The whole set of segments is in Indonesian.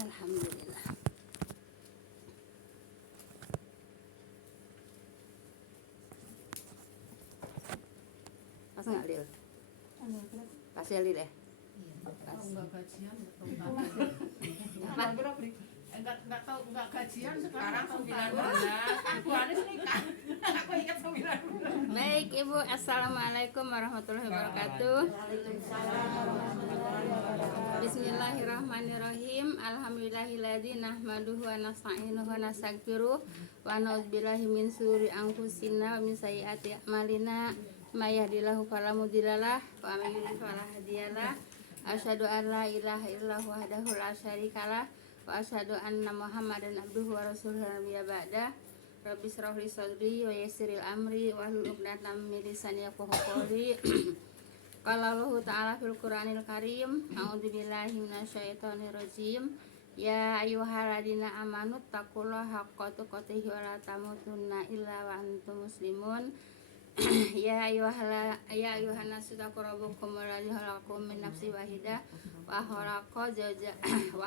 Alhamdulillah. Pas nggak Lil? Pas ya Lil ya? Pas. Enggak gajian, enggak tahu enggak gajian sekarang 19 aku harus nikah. Aku ingat 19. Baik Ibu, Assalamualaikum warahmatullahi wabarakatuh. Bismillahirrahmanirrahim. Alhamdulillahilladzi nahmaduhu wa nasta'inuhu wa nastaghfiruh wa na'udzubillahi min syururi anfusina wa min sayyiati a'malina. May yahdihillahu fala mudhillalah wa may yudhlil fala hadiyalah. Asyhadu an la ilaha illallah wahdahu la syarikalah wa asyhadu anna Muhammadan abduhu wa rasuluhu nabiyya ba'da. Rabbi shrah li sadri wa yassir amri wahlul 'uqdatam min lisani yafqahu qawli. Qala Allahu ta'ala fil Qur'anil Karim, a'udzubillahi minasyaitonir rajim. Ya ayyuhalladzina amanu taqullaha haqqa tuqatih wa la tamutunna illa wa antum muslimun. Ya ayyuhan nasu taqu rabbakum alladzi khalaqakum min nafsin wahidah wa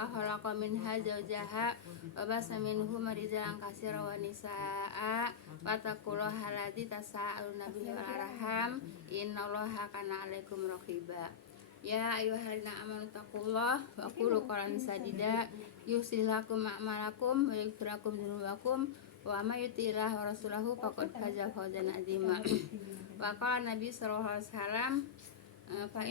khalaqa minha zawjaha wa basa minhuma rijalan katsiran wa nisaa wattaqullaha alladzi tasaaluna bihi wal arham innallaha kana 'alaikum raqiba. Ya ayyuhalladzina amanu taqullaha wa qulu qawlan sadida yuslih lakum a'malakum wa yaghfir lakum dzunubakum wa may yuti'illah wa rasulahu faqad faza fawzan 'azima. Wa qala Nabi sallallahu alaihi wasallam fa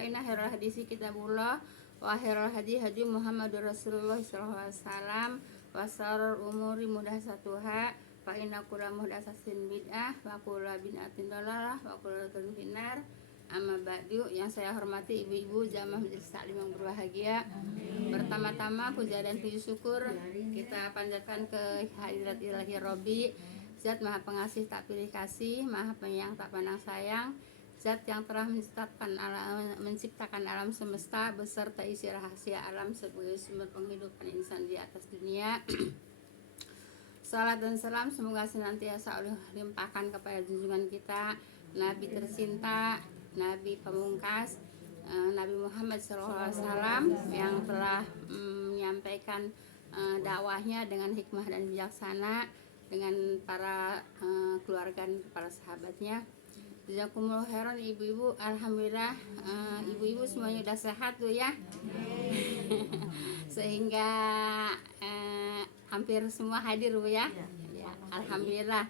inna khairal hadisi kitabullah wa khairal hadi hadi Muhammadur Rasulullah sallallahu alaihi wasallam wa syarrul umuri muhdatsatuha fa inna kulla muhdatsatin bid'ah wa kulla bid'atin dhalalah wa kulla dhalalah finnar. Amma ba'du, yang saya hormati ibu-ibu jamaah majelis taklim yang berbahagia. Pertama-tama puja dan puji syukur kita panjatkan ke hadirat ilahi Robbi, Zat maha pengasih tak pilih kasih, maha penyayang tak pandang sayang, Zat yang telah menciptakan alam semesta beserta isi rahasia alam sebagai sumber penghidupan insan di atas dunia. Salat dan salam semoga senantiasa Allah limpahkan kepada junjungan kita Nabi tercinta, Nabi pamungkas, Nabi Muhammad SAW yang telah menyampaikan dakwahnya dengan hikmah dan bijaksana dengan para keluarga dan para sahabatnya. Jazakumullah khairan ibu-ibu. Alhamdulillah ibu-ibu semuanya udah sehat tuh ya. Sehingga hampir semua hadir Bu ya. Ya, alhamdulillah.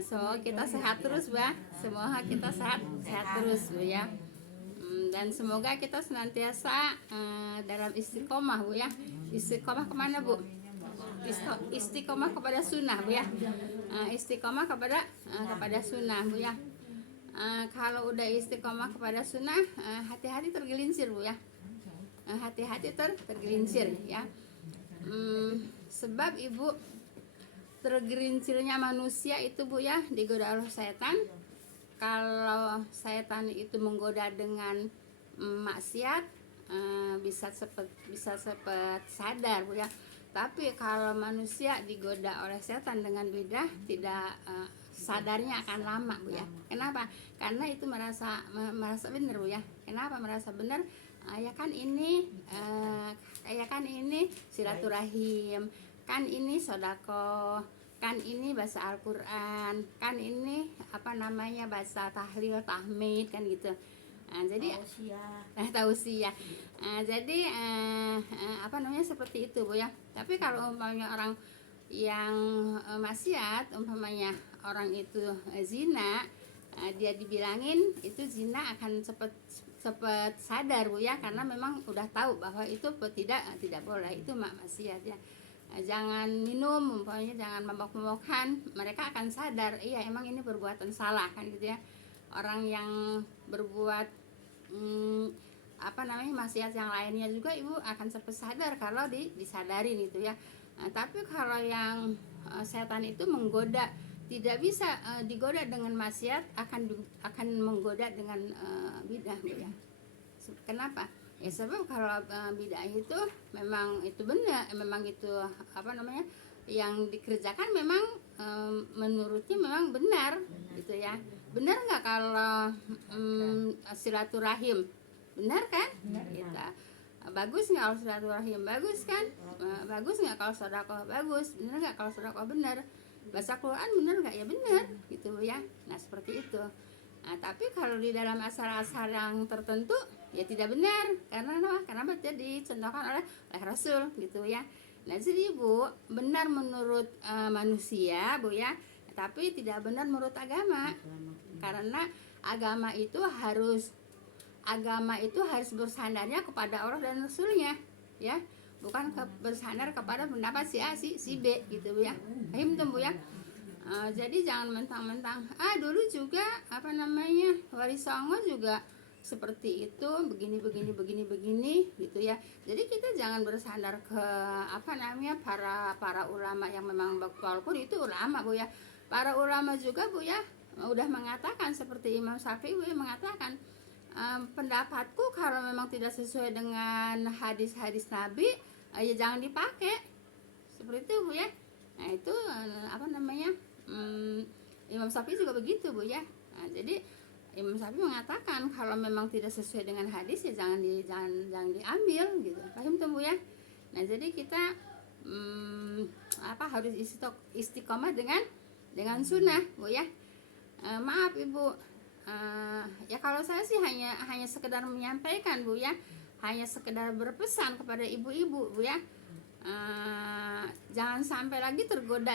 Semoga kita sehat terus Bu. Semoga kita sehat terus Bu ya. Dan semoga kita senantiasa dalam istiqomah Bu ya. Istiqomah kemana Bu? Istiqomah kepada sunnah Bu ya. Istiqomah kepada sunnah Bu ya. Kalau udah istiqomah kepada sunnah, hati-hati tergelincir Bu ya. Hati-hati tergelincir ya. Sebab ibu, tergelincirnya manusia itu Bu ya digoda oleh setan. Kalau setan itu menggoda dengan maksiat, bisa cepat sadar Bu ya. Tapi kalau manusia digoda oleh setan dengan bidah, tidak sadarnya akan lama Bu ya. Kenapa? Karena itu merasa benar Bu ya. Kenapa merasa benar? Ya kan ini silaturahim, kan ini sodako, kan ini bahasa Al-Quran, kan ini bahasa tahlil, tahmid kan gitu. Jadi tausiah. Jadi seperti itu Bu ya. Tapi kalau umpamanya orang yang maksiat, umpamanya orang itu zina, dia dibilangin itu zina akan cepat sadar Bu ya, karena memang udah tahu bahwa itu tidak boleh, itu maksiat ya. Jangan minum, umpamanya jangan mabok-mabokan, mereka akan sadar iya emang ini perbuatan salah kan gitu ya. Orang yang berbuat maksiat yang lainnya juga ibu akan cepat sadar kalau disadarin itu ya. Tapi kalau yang setan itu menggoda, tidak bisa digoda dengan maksiat, akan menggoda dengan bidah Bu ya. Kenapa? Ya sebab kalau bidah itu memang itu benar, memang itu yang dikerjakan memang menurutnya memang benar gitu ya. Benar nggak kalau silaturahim? Benar kan? Benar, gitu. Bagus nggak kalau silaturahim? Bagus kan? Bagus nggak kalau sedekah? Bagus. Bener nggak kalau sedekah? Bener. Baca Quran bener nggak? Ya bener gitu ya. Nah seperti itu. Nah, tapi kalau di dalam asar-asar yang tertentu ya tidak benar. Karena apa? Karena dicontohkan oleh Rasul gitu ya. Nah jadi Bu, benar menurut manusia Bu ya, tapi tidak benar menurut agama. Karena agama itu harus bersandarnya kepada Allah dan Rasulnya ya, bukan bersandar kepada pendapat si A si B gitu Bu ya. Paham tuh Bu ya. Jadi jangan mentang-mentang dulu juga Wali Songo juga seperti itu, begini gitu ya. Jadi kita jangan bersandar ke para ulama yang memang, walaupun itu ulama Bu ya. Para ulama juga Bu ya udah mengatakan, seperti Imam Syafi'i mengatakan, pendapatku kalau memang tidak sesuai dengan hadis-hadis Nabi ya jangan dipakai, seperti itu Bu ya. Nah itu Imam Syafi'i juga begitu Bu ya. Nah, jadi Imam Syafi'i mengatakan kalau memang tidak sesuai dengan hadis ya jangan diambil gitu. Paham tuh Bu ya. Nah jadi kita harus istiqomah dengan sunnah Bu ya. Maaf Ibu, ya kalau saya sih hanya sekedar menyampaikan Bu ya, hanya sekedar berpesan kepada ibu-ibu Bu ya. Jangan sampai lagi tergoda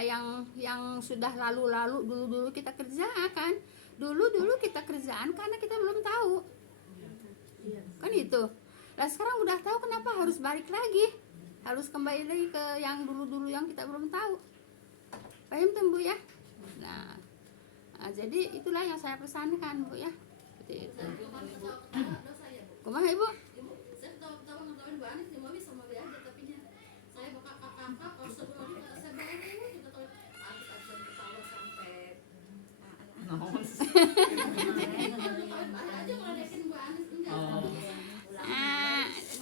yang sudah lalu dulu kita kerjakan. Dulu kita kerjaan karena kita belum tahu, kan itu. Nah sekarang udah tahu, kenapa harus balik lagi, harus kembali lagi ke yang dulu yang kita belum tahu. Paham tuh Bu ya. Nah jadi itulah yang saya pesankan Bu ya. Seperti itu. Kumaha Ibu?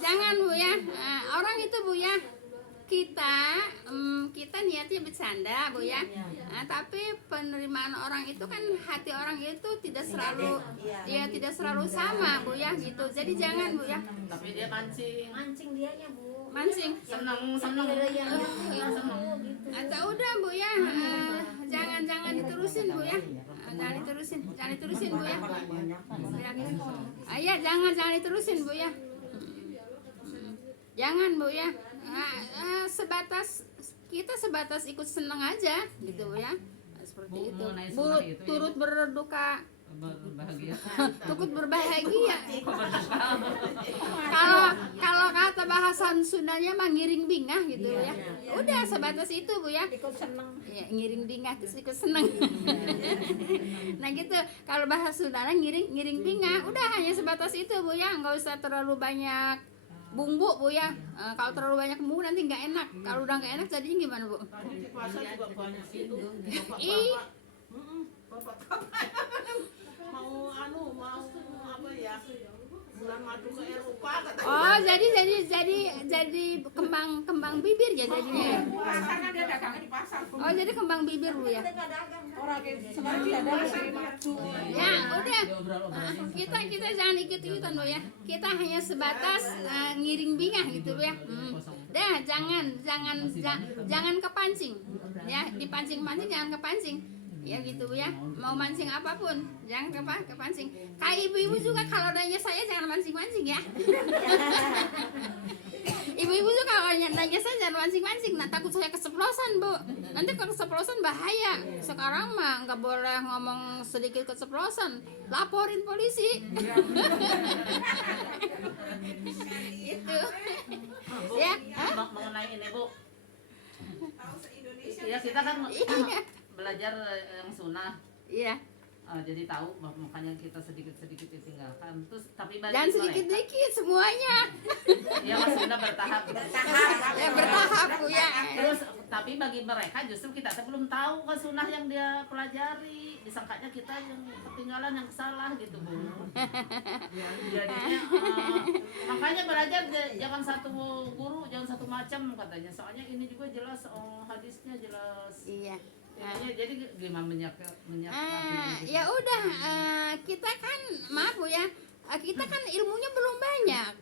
Jangan Bu ya, orang itu Bu ya, kita niatnya bercanda Bu ya, tapi penerimaan orang itu kan, hati orang itu tidak selalu sama Bu ya gitu. Jadi jangan Bu ya. Tapi dia mancing dianya Bu. Seneng Atau udah Bu ya, jangan diterusin Bu ya. Jangan diterusin Bu ya. Jangan diterusin Bu ya. Jangan Bu ya. Sebatas ikut seneng aja gitu Bu ya. Seperti itu. Turut berduka, turut berbahagia. Kalau kata bahasan Sundanya mah ngiring bingah gitu ya. Udah sebatas itu Bu ya. Ikut seneng. Ya, ngiring bingah terus ikut seneng. Nah gitu. Kalau bahasa Sundanya ngiring bingah, udah hanya sebatas itu Bu ya. Nggak usah terlalu banyak bumbu Bu ya. Kalau terlalu banyak bumbu nanti nggak enak. Kalau udah nggak enak jadinya gimana Bu? Di puasa juga banyak itu. Bapak-bapak mau apa ya? Bulan madu ke Eropa katanya. Oh, jadi kembang bibir ya jadinya. Karena dia dagangnya di pasar. Oh, jadi kembang bibir Bu ya. Orang sekarang dia ada madu. Ya, udah. Kita jangan ikut-ikutan Bu ya. Kita hanya sebatas ngiring bingah gitu Bu ya. Dah, jangan kepancing. Ya, dipancing-pancing jangan kepancing. Ya gitu Bu ya. Mau mancing apapun, jangan kepancing. Kayak ibu-ibu juga kalau nanya saya jangan mancing-mancing ya. Ibu-ibu juga kalau nanya saya jangan mancing-mancing. Nah, takut saya keceplosan Bu. Nanti kalau keceplosan bahaya. Sekarang mah nggak boleh ngomong sedikit keceplosan, laporin polisi. Itu. Ya. Mengenai ini Bu. Ya kita kan belajar yang sunnah. Iya. Jadi tahu, makanya kita sedikit ditinggalkan. Terus tapi bagi jangan sedikit-sedikit semuanya. Ya Mas sunnah bertahap. Ya bertahap Bu ya. Terus tapi bagi mereka justru kita belum tahu kan sunnah yang dia pelajari. Disangkanya kita yang ketinggalan, yang salah gitu Bu. Jadinya makanya belajar jangan satu guru, jangan satu macam katanya. Soalnya ini juga jelas hadisnya jelas. Iya. Jadi gimana ya udah, kita kan maaf Bu ya, kita kan ilmunya belum banyak.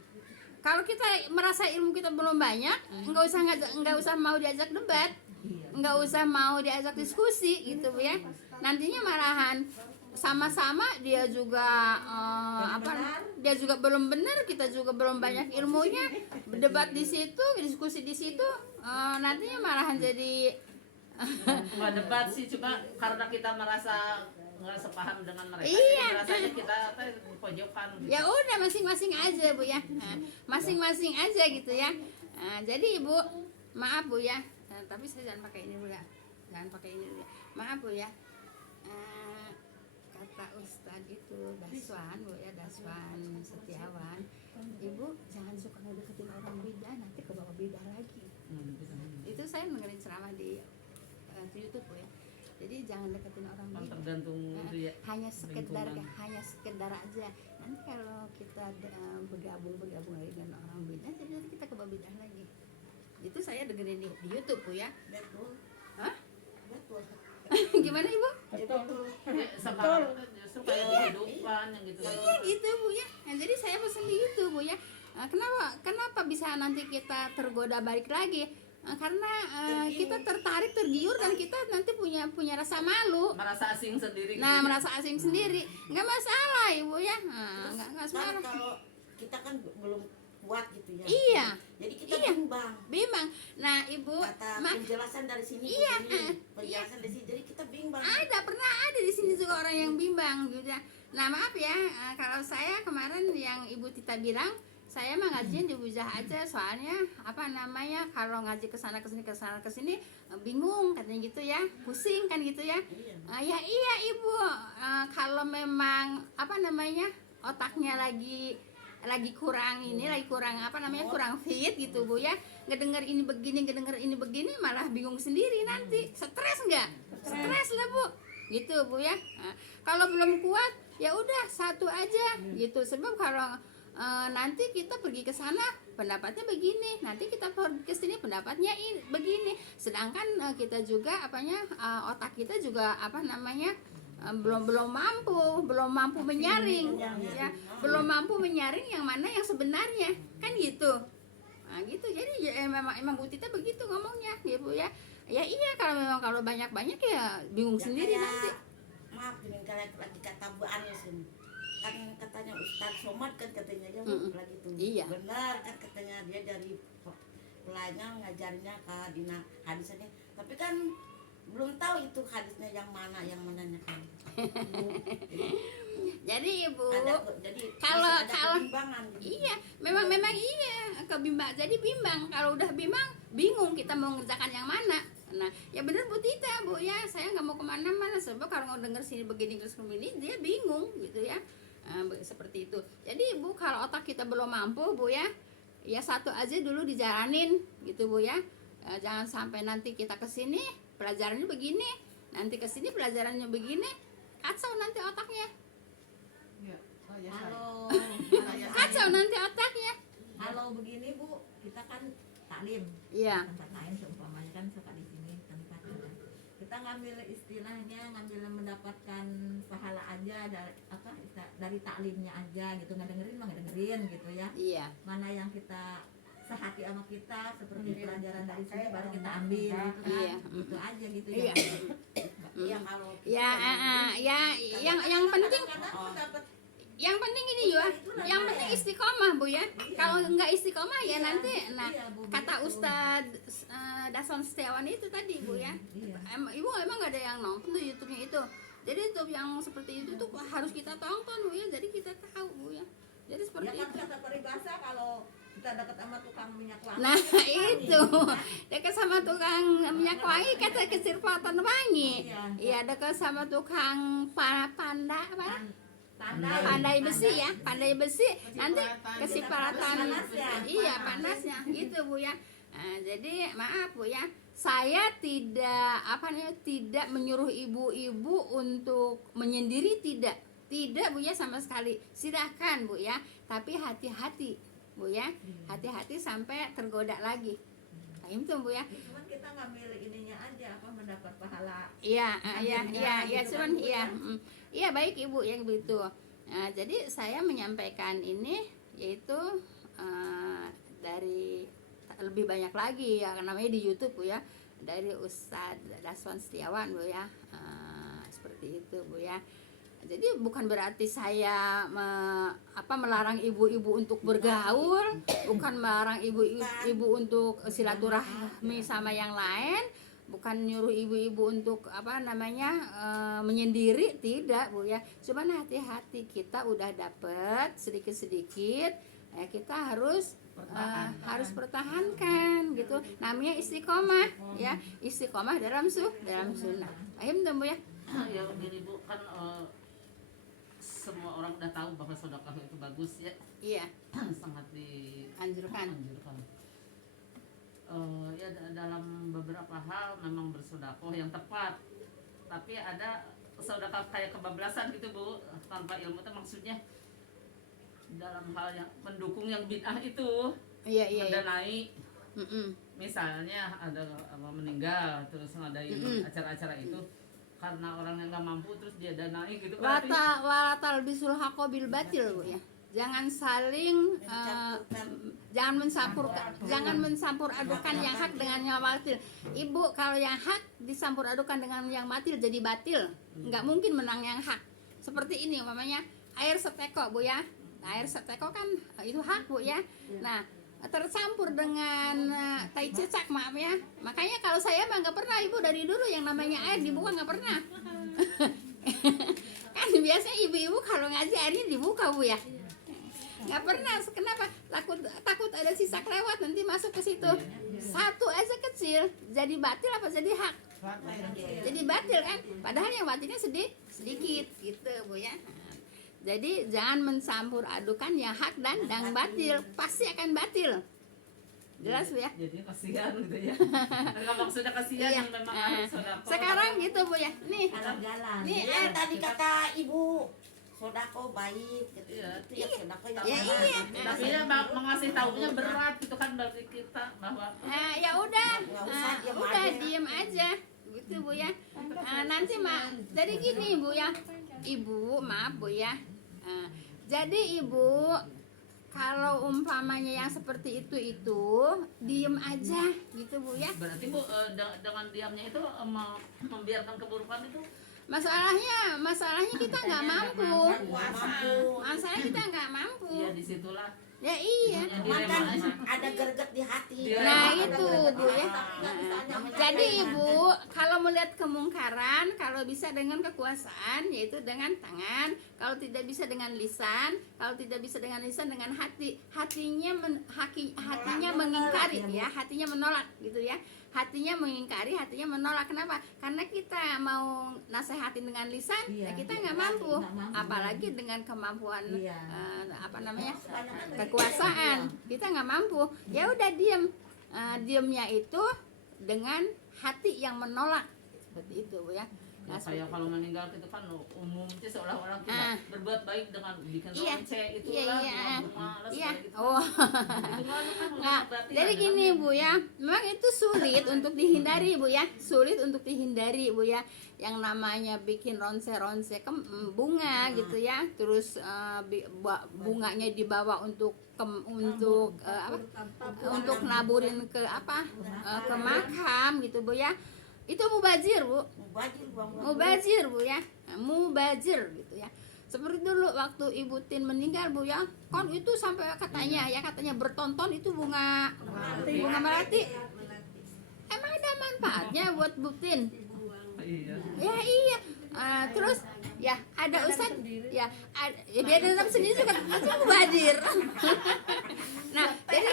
Kalau kita merasa ilmu kita belum banyak, nggak usah mau diajak debat, nggak usah mau diajak diskusi gitu Bu ya. Nantinya malahan sama-sama dia juga dia juga belum benar, kita juga belum banyak ilmunya, berdebat di situ, diskusi di situ, nantinya malahan jadi nggak debat sih, cuma karena kita merasa paham dengan mereka, Iya. jadi rasanya kita di pojokan gitu. ya udah masing-masing aja Bu ya. Nah, masing-masing aja gitu ya. Jadi Ibu maaf Bu ya. Tapi saya jangan pakai ini dulu ya, jangan pakai ini dulu ya. Maaf Bu ya. Kata Ustadz itu Daswan Bu ya, Daswan Setiawan, Ibu jangan suka ngedeketin orang bidah, nanti ke bawah bidah lagi. Itu saya dengerin ceramah di YouTube Bu ya. Jadi jangan deketin orang Kan bidah. tergantung itu ya, hanya sekedar lingkungan. aja. Nanti kalau kita bergabung lagi dengan orang bidah, jadi nanti kita ke bawah bidah lagi. Itu saya dengerin di YouTube Bu ya. Betul. Hah? Betul. Gimana Ibu? Betul. Sekarang kan justru kayak kehidupan yang gitu. Iya gitu Bu ya. Nah, jadi saya pesan di YouTube Bu ya. Kenapa bisa nanti kita tergoda balik lagi? Karena kita tertarik, tergiur, dan kita nanti punya rasa malu. Merasa asing sendiri. Nah, gitu. merasa asing sendiri. Nggak masalah Ibu ya. Nggak Kan masalah. kalau kita kan belum kuat gitu ya. Iya. Jadi kita Iya. bimbang. Nah Ibu, Kata penjelasan dari sini Iya, begini, penjelasan dari sini, jadi kita bimbang. pernah ada di sini juga orang yang bimbang gitu ya. Nah maaf ya, kalau saya kemarin yang Ibu Tita bilang, saya mah ngajinya di Bujah aja, soalnya kalau ngaji kesana kesini bingung katanya gitu ya, pusing kan gitu ya. Iya. Iya Ibu, kalau memang otaknya lagi kurang kurang fit gitu Bu ya, ngedenger ini begini malah bingung sendiri, nanti stres nggak? Stres lah Bu gitu Bu ya. Kalau belum kuat ya udah satu aja gitu, sebab kalau nanti kita pergi ke sana pendapatnya begini, nanti kita pergi ke sini pendapatnya begini, sedangkan kita juga otak kita juga belum mampu menyaring ya, belum mampu menyaring yang mana yang sebenarnya kan gitu. Nah gitu, jadi ya, emang Bu Tita begitu ngomongnya ya Bu ya. Ya iya, kalau banyak ya bingung Ya, sendiri kayak, nanti. maaf dengan kalian lagi kata Bu Anies ini. Kan katanya Ustadz Somad kan katanya dia lagi tuh. Iya. Benar kan katanya dia dari pelajar ngajarnya ke dina hadisnya, tapi kan belum tahu itu hadisnya yang mananya kan. Jadi Ibu, Jadi kalau masih ada kebimbangan gitu. iya, memang iya kebimbang. Jadi bimbang. Kalau udah bingung kita mau ngerjakan yang mana. Nah, ya bener Bu Tita Bu ya. Saya nggak mau kemana-mana sebab kalau mau denger sini begini dia bingung gitu ya. Seperti itu. Jadi Bu, kalau otak kita belum mampu Bu ya, ya satu aja dulu dijalanin gitu Bu ya. Jangan sampai nanti kita kesini pelajarannya begini, nanti kesini pelajarannya begini, kacau nanti otaknya. Halo. Kacau nanti otaknya. Kalau begini Bu, kita kan taklim. Iya. Tempat lain seumpamanya kan suka di sini tempat kita. Kita ngambil istilahnya, ngambil mendapatkan pahala aja dari taklimnya aja gitu, ngedengerin gitu ya. Iya. Mana yang kita sehati sama kita seperti pelajaran dari sini baru kita ambil gitu kan. Iya. Gitu aja gitu Iya. ya. Iya, kalau Ya, yang penting Dapat ini ya, yang penting istiqomah Bu ya. Kalau enggak istiqomah ya nanti, kata Ustadz Daswan Setiawan itu tadi Bu ya. Iya. Ibu emang nggak ada yang nonton tuh YouTube-nya itu. Jadi YouTube yang seperti itu tuh harus kita tonton Bu ya. Jadi kita tahu Bu ya. Jadi Ya seperti kan itu. kata peribahasa kalau kita dekat sama tukang minyak wangi. Nah itu dekat sama tukang minyak wangi kata kesirpatan wangi. Iya, dekat sama tukang pandai besi ya, pandai besi nanti kesiparaatan. Iya, panasnya gitu Bu ya. Nah, jadi maaf Bu ya, saya tidak menyuruh ibu-ibu untuk menyendiri, tidak Bu ya, sama sekali. Silahkan Bu ya, tapi hati-hati Bu ya, hati-hati sampai tergoda lagi. Itu Bu ya. Cuman kita ngambil ininya aja mendapat pahala. Iya, gitu cuman kan, Bu, iya. ya. Iya baik Ibu yang begitu. Nah, jadi saya menyampaikan ini yaitu lebih banyak lagi ya, namanya di YouTube Bu ya, dari Ustadz Daswan Setiawan Bu ya. Seperti itu Bu ya. Jadi bukan berarti saya melarang ibu-ibu untuk bergaul, bukan melarang ibu-ibu untuk silaturahmi sama yang lain, bukan nyuruh ibu-ibu untuk menyendiri, tidak Bu ya. Cuman hati-hati, kita udah dapet sedikit-sedikit, ya kita harus pertahankan gitu. Namanya istiqomah ya, istiqomah dalam sunnah. Paham tuh Bu ya? Ya gini Bu, kan semua orang udah tahu bahwa sedekah itu bagus ya. Iya, Sangat dianjurkan. Ya dalam beberapa hal memang bersedekah yang tepat, tapi ada sedekah kayak kebablasan gitu Bu, tanpa ilmu itu maksudnya dalam hal yang mendukung yang bid'ah itu. Iya. Mendanai misalnya ada meninggal terus ngadain acara-acara itu karena orang yang nggak mampu terus dia danai gitu, berarti walatal bisul haqo bil batil Bu ya. Jangan saling jangan mencampur adukan yang hak dengan yang batil. Ibu, kalau yang hak dicampur adukan dengan yang batil jadi batil, nggak mungkin menang yang hak. Seperti ini umpamanya air seteko Bu ya. Air seteko kan itu hak Bu ya. Nah, tercampur dengan tai cicak, maaf ya. Makanya kalau saya mah nggak pernah Ibu, dari dulu yang namanya air dibuka nggak pernah. Kan biasanya ibu-ibu kalau ngaji airnya dibuka Bu ya. Nggak pernah. Kenapa? Takut ada sisa lewat nanti masuk ke situ. Satu aja kecil jadi batil apa jadi hak? Jadi batil kan? Padahal yang batilnya sedikit gitu Bu ya. Jadi jangan mencampur adukan yang hak dan yang batil, pasti akan batil. Jelas Bu ya? Jadi kasihan gitu ya. Enggak maksudnya kasihan yang memang harus sedekah. Sekarang gitu Bu ya. Nih. jalan. Nih Yang tadi kata ibu sodako baik gitu. Iya. Itu ya sodako yang Ya, mana? iya. Tapi ya mengasih tahunya berat gitu kan bagi kita bahwa Ya udah. Nggak usah, diem Udah aja. diem aja. Gitu Bu ya. Nanti jadi gini Bu ya. Ibu, maaf Bu ya. Jadi Ibu, kalau umpamanya yang seperti itu diem aja gitu Bu ya. berarti Bu dengan diamnya itu membiarkan keburukan itu Masalahnya kita nggak mampu. Masalahnya kita nggak mampu. ya disitulah Ya iya. Cuman kan ada greget di hati. Nah itu Bu ya. Namanya Jadi kayak Ibu, kalau melihat kemungkaran, kalau bisa dengan kekuasaan, yaitu dengan tangan. Kalau tidak bisa dengan lisan, kalau tidak bisa dengan lisan, dengan hati. Hatinya mengingkari ya, hatinya menolak gitu ya. Hatinya mengingkari, hatinya menolak. Kenapa? Karena kita mau nasehatin dengan lisan, Iya. kita nggak mampu. Nggak mampu. Apalagi dengan kemampuan Iya. kekuasaan, kita nggak mampu. Ya udah diem. Diemnya itu dengan hati yang menolak, seperti itu Bu ya. ya kayak kalau meninggal itu kan umum sih seolah-olah kita berbuat baik dengan bikin Iya. lonceng itu Iya, lah iya. malas Iya. gitu. Oh. Itu kan Nah, berarti jadi ada gini Bu ya, memang itu sulit untuk dihindari Bu ya, sulit untuk dihindari Bu ya. Yang namanya bikin ronse-ronse bunga gitu ya, terus bunganya dibawa untuk untuk naburin ke ke makam gitu Bu ya. Itu mubazir Bu, mubazir buang-buang. mubazir Bu ya, mubazir gitu ya. Seperti dulu waktu Ibu Tin meninggal Bu ya, kan itu sampai katanya bertonton itu bunga melati. Emang ada manfaatnya buat Bu Tin? iya. Ya iya. Terus ya ada ustadz ya, dia tetap sendiri juga masih mubazir. Nah jadi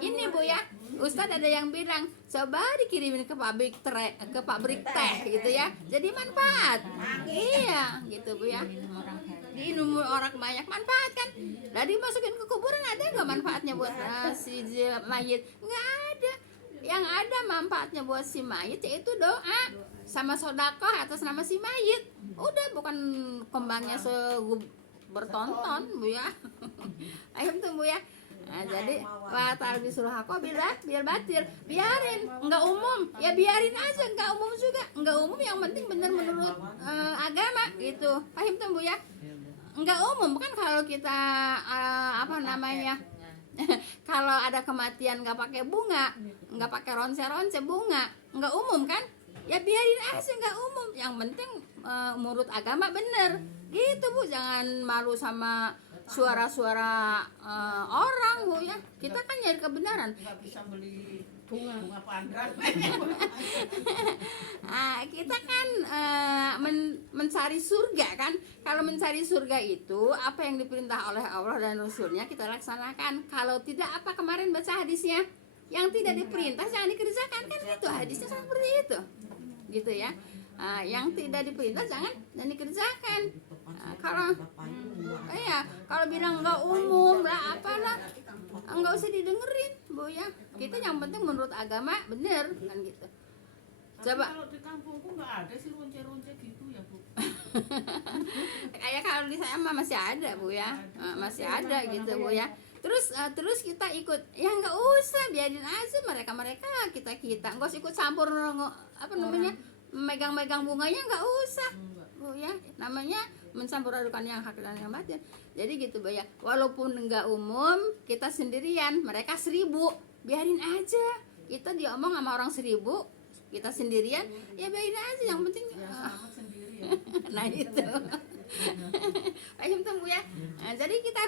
gini Bu ya, ustadz ada yang bilang coba dikirimin ke pabrik teh gitu ya, jadi manfaat. Iya gitu Bu ya, diminum orang banyak manfaat kan. Dari masukin ke kuburan ada nggak manfaatnya buat si mayit? Nggak ada. Yang ada manfaatnya buat si mayit yaitu doa sama sodakoh atas nama si mayit. Udah, bukan kembangnya bertonton Bu ya. Ayo tuh Bu ya. Nah, jadi watal bisuruh hako biar batil, biarin, nggak umum ya, biarin aja, nggak umum juga, nggak umum, yang penting benar menurut agama gitu. Paham tuh Bu ya? Nggak umum kan kalau kita Kalau ada kematian nggak pakai bunga, nggak pakai ronce-ronce bunga, nggak umum kan? Ya biarin aja nggak umum. Yang penting menurut agama bener. Gitu Bu, jangan malu sama suara-suara orang Bu ya. Kita kan nyari kebenaran. Nggak bisa beli bunga pandang. Kita kan mencari surga kan. Kalau mencari surga itu apa yang diperintah oleh Allah dan Rasulnya kita laksanakan. Kalau tidak, apa kemarin baca hadisnya, yang tidak diperintah jangan dikerjakan kan, gitu hadisnya seperti itu gitu ya. Yang tidak diperintah jangan dikerjakan. Kalau kalau bilang nggak umum lah apalah, nggak usah didengerin Bu ya. Kita yang penting menurut agama bener kan gitu. Coba Kalau di kampungku nggak ada sih ronce-ronce gitu ya Bu. kayak kalau di saya mah masih ada Bu ya. Masih ada gitu Bu ya. Terus kita ikut, ya nggak usah, biarin aja mereka kita nggak usah ikut campur apa namanya, megang bunganya, nggak usah Bu ya. Namanya mencampur adukan yang hak dan yang batin. Jadi gitu Bu ya, walaupun nggak umum, kita sendirian, mereka 1000, biarin aja. Kita diomong sama orang 1000, kita sendirian, ya biarin aja, yang penting Selamat sendiri ya. nah itu. Paham tuh Bu ya. Jadi kita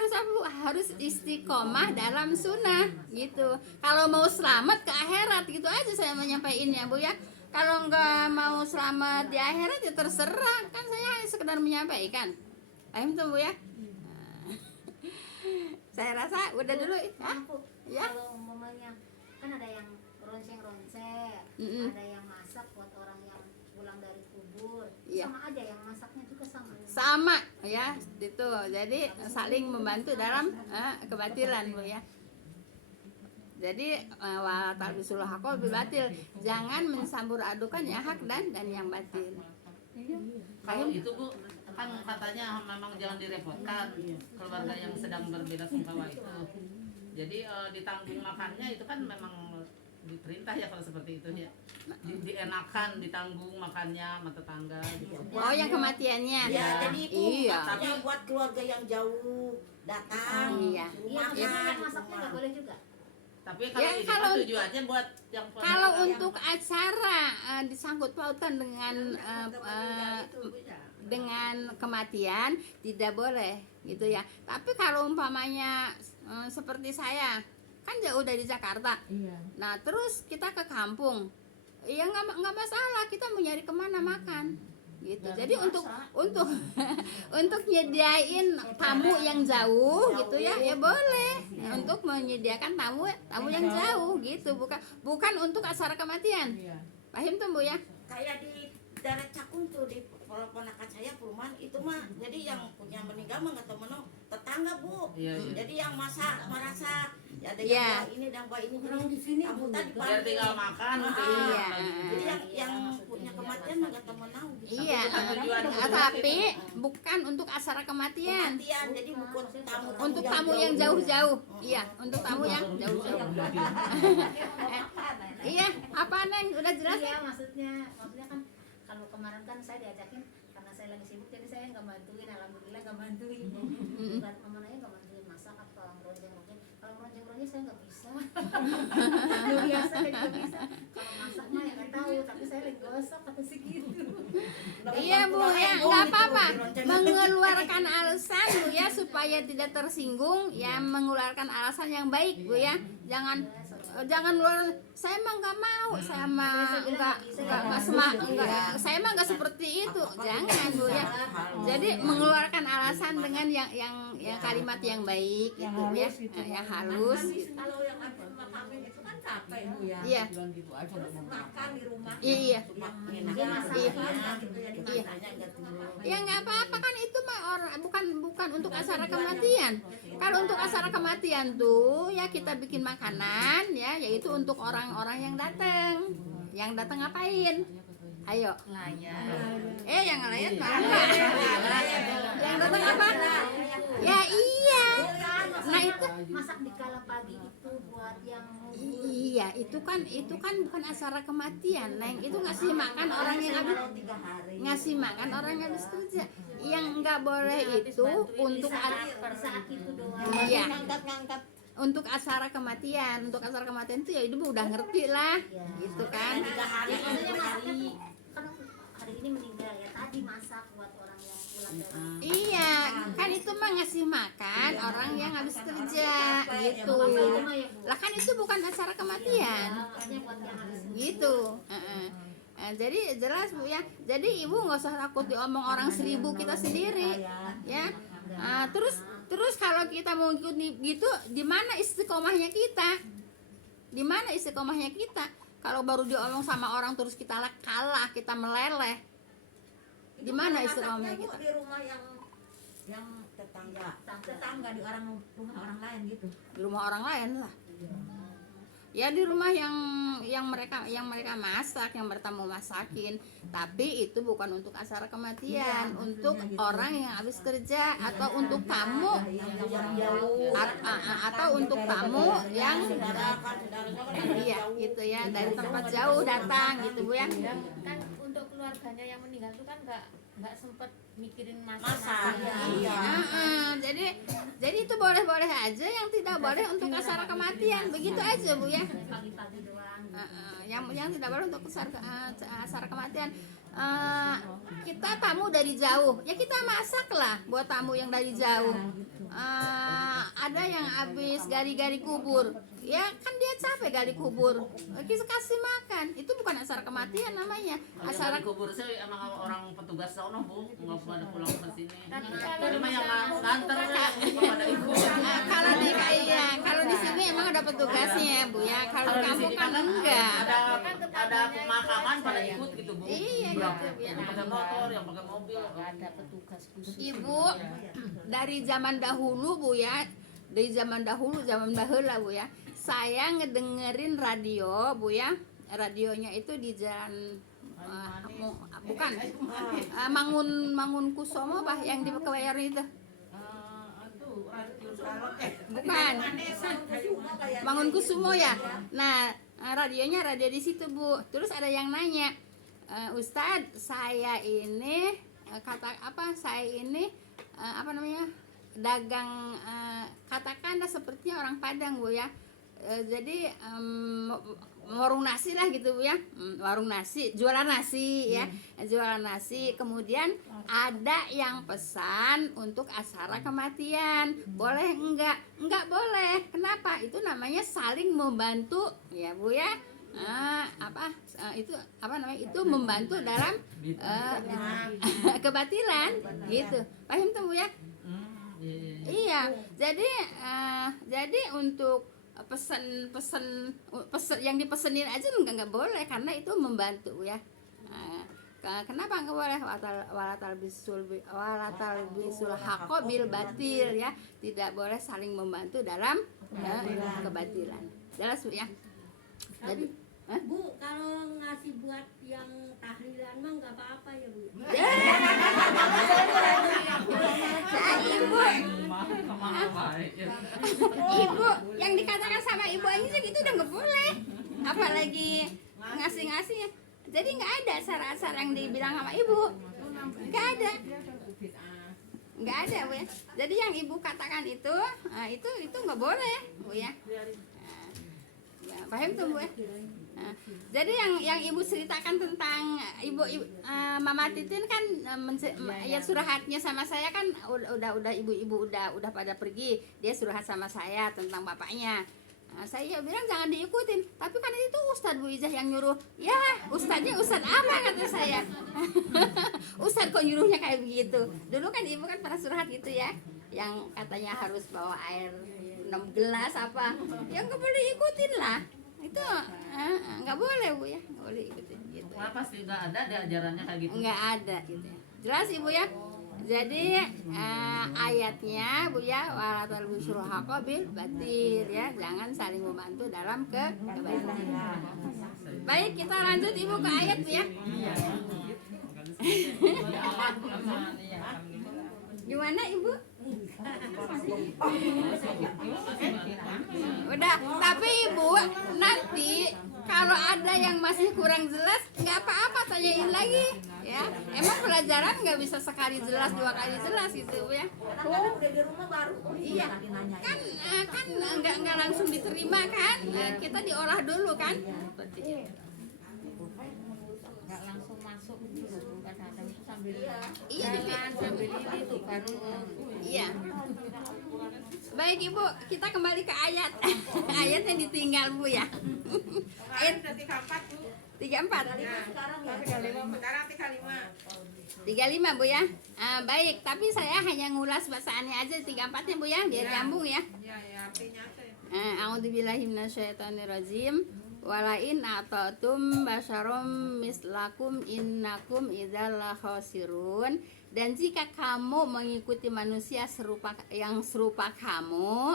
harus istiqomah dalam sunnah gitu. Kalau mau selamat ke akhirat, gitu aja saya menyampaikannya Bu ya. Kalau nggak mau selamat di akhirat ya terserah, kan saya hanya sekedar menyampaikan. Paham tuh Bu ya. Saya rasa udah dulu ya. Kalau umpamanya kan ada yang ronce-ronce, ada yang masak buat orang yang pulang dari kubur, Iya. sama aja yang masaknya juga sama. Sama ya gitu. Jadi saling membantu dalam kebatilan Bu ya. Jadi wa talbisul haqqa bil batil, jangan mencampur adukan yang hak dan yang batil. Kalau itu Bu, kan katanya memang jangan direpotkan keluarga yang sedang berbeda sungkawa itu. Jadi ditanggung makannya itu kan memang diperintah ya kalau seperti itu ya. Dienakan ditanggung makannya sama tetangga gitu. Oh, yang kematiannya. Ya, jadi itu Iya. maksudnya buat keluarga yang jauh datang, Iya. Iya, makan, yang masaknya nggak boleh juga. Tapi kalau Ya, ini kalau kan tujuannya buat yang Kalau untuk acara disangkut pautan dengan kematian tidak boleh gitu ya. Tapi kalau umpamanya seperti saya kan jauh dari Jakarta, Iya. nah terus kita ke kampung, ya nggak masalah, kita mau nyari kemana makan gitu. Jadi untuk untuk nyediain tamu yang jauh gitu ya, ya boleh untuk menyediakan tamu yang jauh gitu, bukan untuk acara kematian. Paham tuh Bu ya? kayak di daerah Cakung tuh di ponakan saya perumahan itu mah, jadi yang punya meninggal mah nggak tahu mana tetangga Bu. Iya. Jadi yang merasa ya ada Iya. yang bawa ini dan bawa ini, jadi di sini kamu tadi biar tinggal makan gitu ya. Iya. Jadi yang punya kematian mah nggak tahu mana gitu. Iya, tapi bukan untuk acara kematian. Kematian, jadi bukan tamu Untuk tamu yang jauh-jauh. Iya, untuk tamu yang jauh-jauh. Iya, apa Neng? Udah jelas? Iya, maksudnya kan kalau kemarin kan saya diajakin karena saya lagi sibuk, jadi saya nggak bantuin, alhamdulillah nggak bantuin. Bukan mama nanya nggak bantuin masak atau ngeronjeng-ronjeng. Kalau ngeronjeng-ronjeng saya nggak bisa. Nggak biasa, jadi nggak bisa. Kalau masak mah ya nggak tahu, tapi saya lagi gosok kata sih gitu. Iya Bu, ya nggak apa-apa. Mengeluarkan alasan Bu ya supaya tidak tersinggung, ya mengeluarkan alasan yang baik Bu ya. Jangan luar, saya mah nggak mau, saya mah saya mah nggak seperti itu, jangan Bu ya. Jadi mengeluarkan alasan dengan yang kalimat yang baik gitu ya, yang halus. Kalau yang habis makamin itu kan capek Bu ya. Iya. Terus makan di rumah. Iya. Iya. Ya nggak apa-apa kan, itu mah bukan untuk acara kematian. Kalau untuk acara kematian tuh ya kita bikin makanan ya, yaitu untuk orang-orang yang datang. Yang datang ngapain? Ayo. Yang ngelayan mana? Yang datang apa? Ya iya. Nah itu Masak di kala pagi itu buat yang iya, itu kan bukan acara kematian, Neng. Itu ngasih makan orang yang habis ngasih makan orang yang habis kerja. Yang nggak boleh itu untuk saat itu doang. iya. untuk aksara kematian. Untuk aksara kematian itu ya ibu udah ngerti lah, gitu kan. 3 hari, Ya, maksudnya 2 masak hari. kan hari ini meninggal ya, tadi masak buat orang yang pulang dari Iya, kan itu mah ngasih makan orang yang habis kerja, gitu. itu mah ya Bu. Lah kan itu bukan aksara kematian, Maksudnya buat yang habis gitu. Jadi jelas Bu ya. Jadi ibu nggak usah takut diomong orang 1000 kita sendiri, ya. Terus kalau kita mau ikut gitu, di mana istiqomahnya kita? Di mana istiqomahnya kita? Kalau baru diomong sama orang terus kita kalah, kita meleleh. Di mana istiqomahnya kita? Di rumah yang Tetangga. tetangga di rumah orang lain gitu. Di rumah orang lain lah. Ya di rumah yang mereka masak, yang mereka mau masakin, tapi itu bukan untuk acara kematian, Iya, untuk maksudnya gitu. orang yang habis kerja atau untuk tamu atau untuk tamu yang iya itu ya dari tempat jauh datang gitu Bu ya. Kan untuk keluarganya yang meninggal itu kan nggak sempet mikirin Masak. masak. Iya. Jadi itu boleh-boleh aja, yang tidak boleh untuk acara kematian, begitu aja Bu ya. pagi-pagi doang. Yang tidak boleh untuk acara kematian. Kita tamu dari jauh, ya kita masak lah buat tamu yang dari jauh. Ada yang habis gali-gali kubur, ya kan dia capek gali kubur, kita kasih makan, itu bukan acara kematian namanya. Acara Acara kubur saya emang orang petugas sono Bu, nggak pada pulang ke sini. Tapi Jadi mah yang nganter pada ikut. kalau di sini emang ada petugasnya Bu ya. Kalau di kampung kan enggak. Ada pemakaman pada ikut gitu Bu. Iya, Berapa? gitu, ya. Yang pakai motor, yang pakai mobil. ada petugas khusus. Ibu dari zaman dahulu Bu ya, dari zaman dahulu, zaman baheula Bu ya, saya ngedengerin radio Bu ya. Radionya itu di jalan bukan Mangunkusumo bah yang di Kewayan itu. Bukan. Mangunkusumo ya. Nah, radionya radio di situ Bu. Terus ada yang nanya, Ustadz, saya ini saya ini apa namanya? Dagang, katakanlah sepertinya orang Padang Bu ya. Jadi warung nasi lah gitu Bu ya. Warung nasi, jualan nasi ya. Jualan nasi. Kemudian ada yang pesan untuk acara kematian. Boleh enggak? Enggak boleh. Kenapa? Itu namanya saling membantu ya Bu ya. Itu apa namanya? Itu membantu dalam kebatilan gitu. Paham tuh Bu ya? Iya. Jadi untuk pesan yang dipesenin aja nggak boleh, karena itu membantu ya. Kenapa nggak boleh? Walatal bisul haqo bil batil ya, tidak boleh saling membantu dalam kebatilan. Jelas Bu ya. Jadi Bu, kalau ngasih buat yang tahlilan mah nggak apa-apa ya Bu? Ibu yang dikatakan sama ibu aja gitu udah nggak boleh, apalagi ngasih-ngasih. Jadi nggak ada asar-asar yang dibilang sama ibu, nggak ada Bu ya. Jadi yang ibu katakan itu nggak boleh Bu ya. Ya, paham tuh Bu ya. Jadi yang ibu ceritakan tentang Mama Titin kan ya surhatnya sama saya kan udah ibu-ibu udah pada pergi, dia surhat sama saya tentang bapaknya. Saya bilang jangan diikutin, tapi kan itu Ustadz Bu Ijah yang nyuruh. Ya Ustadznya Ustadz apa kata saya. Ustadz kok nyuruhnya kayak begitu. Dulu kan ibu kan pernah surhat gitu ya, yang katanya harus bawa air 6 gelas apa, ya nggak boleh ikutin lah. Itu nggak boleh Bu ya, nggak boleh ikutin gitu. Wah, pasti nggak ada di ajarannya kayak gitu. Nggak ada gitu ya. Jelas Ibu ya. Jadi ayatnya Bu ya, walatal bisul haqo bil batil ya, jangan saling membantu dalam kebatilan. Baik, kita lanjut Ibu ke ayat Bu ya. Gimana Ibu? Udah, tapi Ibu nanti kalau ada yang masih kurang jelas, nggak apa-apa, tanyain lagi ya. Emang pelajaran nggak bisa sekali jelas, 2 kali jelas gitu Bu ya. Kadang-kadang udah di rumah baru Iya. lagi nanya. Kan nggak langsung diterima kan. Kita diolah dulu kan. Seperti itu. nggak langsung masuk gitu, kadang-kadang itu sambil Iya, jalan, sambil ini tuh baru Iya. Baik Ibu, kita kembali ke ayat. Ayat yang ditinggal Bu ya. Ayat 34. Sekarang ya. 35 Bu ya. Baik, tapi saya hanya ngulas bacaannya aja 34-nya Bu ya, biar nyambung ya. A'udzubillahi minasyaitonirrajim. Walain ata'tum basyarum mislakum innakum idzal khasirun. Dan jika kamu mengikuti manusia yang serupa kamu,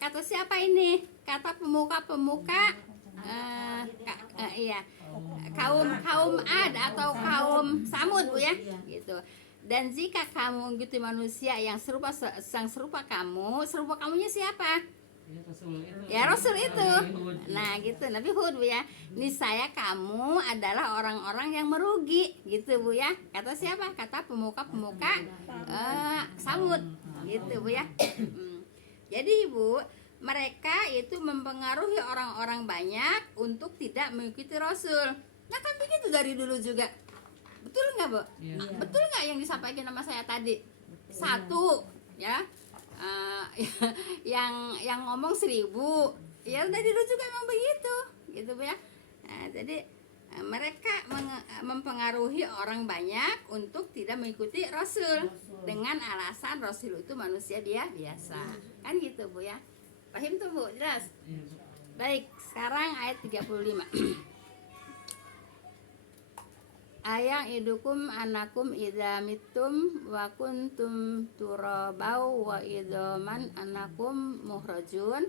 kata siapa ini? Kata pemuka-pemuka iya. Kaum Ad atau kaum Samud Bu ya, gitu. Dan jika kamu mengikuti manusia yang serupa kamunya siapa? Ya Rasul itu. Nah gitu, Nabi Hud Bu ya. Niscaya kamu adalah orang-orang yang merugi gitu Bu ya. Kata siapa? Kata pemuka-pemuka Samud gitu Bu ya. Jadi Ibu, mereka itu mempengaruhi orang-orang banyak untuk tidak mengikuti Rasul. Nah kan begitu dari dulu juga. Betul nggak Bu? Betul nggak yang disampaikan sama saya tadi? Satu ya. Yang ngomong 1000 ya dari dulu juga emang begitu gitu Bu ya. Nah, jadi mereka mempengaruhi orang banyak untuk tidak mengikuti Rasul dengan alasan Rasul itu manusia dia biasa kan gitu Bu ya. Paham tuh Bu, jelas? Baik, sekarang ayat 35. Ayang idukum anakum idza mittum wa kuntum turabau wa idzaman anakum muhrajun.